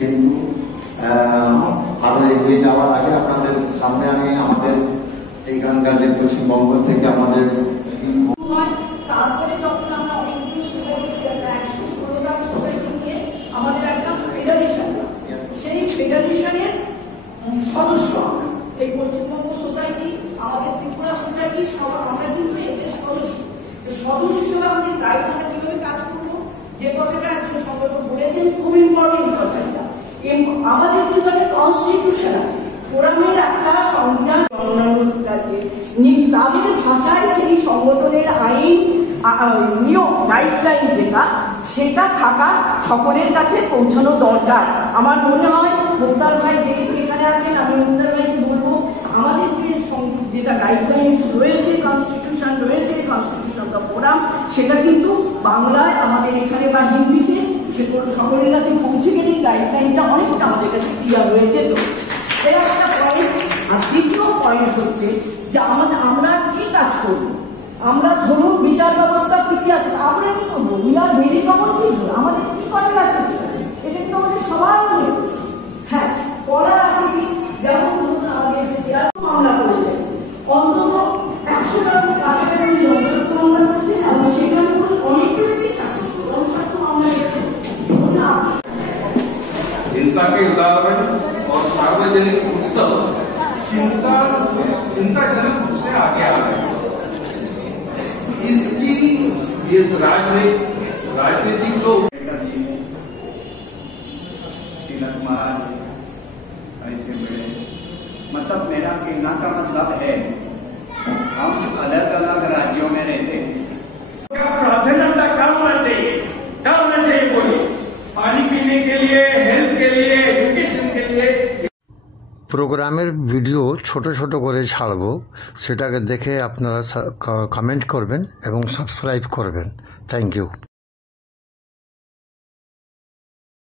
কিন্তু আরো এগিয়ে যাওয়ার আগে আপনাদের সামনে আমি আমাদের এইখানকার যে পশ্চিমবঙ্গ থেকে আমাদের তারপরে যখন আমরা অনেকগুলো সোসাইটি 116টা সোসাইটি নিয়ে আমাদের একটা ফেডারেশন, সেই ফেডারেশনের সদস্য এই পশ্চিমবঙ্গ সোসাইটি, আমাদের ত্রিপুরা সোসাইটি, সব আমরা কিন্তু এদের সদস্য হিসেবে আমাদের গাইড আমরা কিভাবে কাজ করবো, যে কথাটা একজন সংগঠন বলেছেন খুব ইম্পর্টেন্ট কথাটা। আমাদের কিন্তু একটা কনস্টিটিউশন আছে, ফোরামের একটা সংবিধান, তাদের ভাষায় সেই সংগঠনের আইন নিয়ম গাইডলাইন যেটা সেটা থাকা সকলের কাছে পৌঁছানো দরকার। আমার মনে হয় মুক্তার ভাই যেহেতু এখানে আছেন, আমি মুক্তার ভাইকে বলবো আমাদের যেটা গাইডলাইন রয়েছে, কনস্টিটিউশন রয়েছে, কনস্টিটিউশন অফ ফোরাম, সেটা কিন্তু বাংলায় আমাদের এখানে বা হিন্দিতে সে সকলের কাছে পৌঁছে গেলে গাইডলাইনটা অনেকটা আমাদের কাছে ক্লিয়ার হয়ে যেত। সেটা একটা পয়েন্ট। আর দ্বিতীয় পয়েন্ট হচ্ছে যে আমরা কি কাজ করবো। আমরা ধরুন বিচার ব্যবস্থা পিছিয়ে আছে, আমরা কি করবো? উইয়ার ভেরি কমন পিপল, আমাদের কি করা লাগছে? এটা কিন্তু আমাদের সবার মনে প্রশ্ন। হ্যাঁ, করার আছে কি? যেমন ধরুন আমাদের মামলা করেছে, অন্তত 100টার কাছাকাছি মামলা করেছে এবং সেখানে অনেকগুলি সাকসেসফুল মামলা हिंसा के उदाहरण और सार्वजनिक उत्सव चिंताजनक रूप से आगे आ रहे हैं। इसकी ये राजनीतिक लोग तिलक महाराज ऐसे मिले, मतलब मेरा कहना का मतलब है हम अलग अलग राज्यों में रहते हैं। प्राधान्यता क्या होना चाहिए बोलिए, पानी पीने के लिए, हेल्थ के लिए, एजुकेशन के लिए। প্রোগ্রামের ভিডিও ছোট ছোট করে ছাড়বো, সেটাকে দেখে আপনারা কমেন্ট করবেন এবং সাবস্ক্রাইব করবেন। Thank you.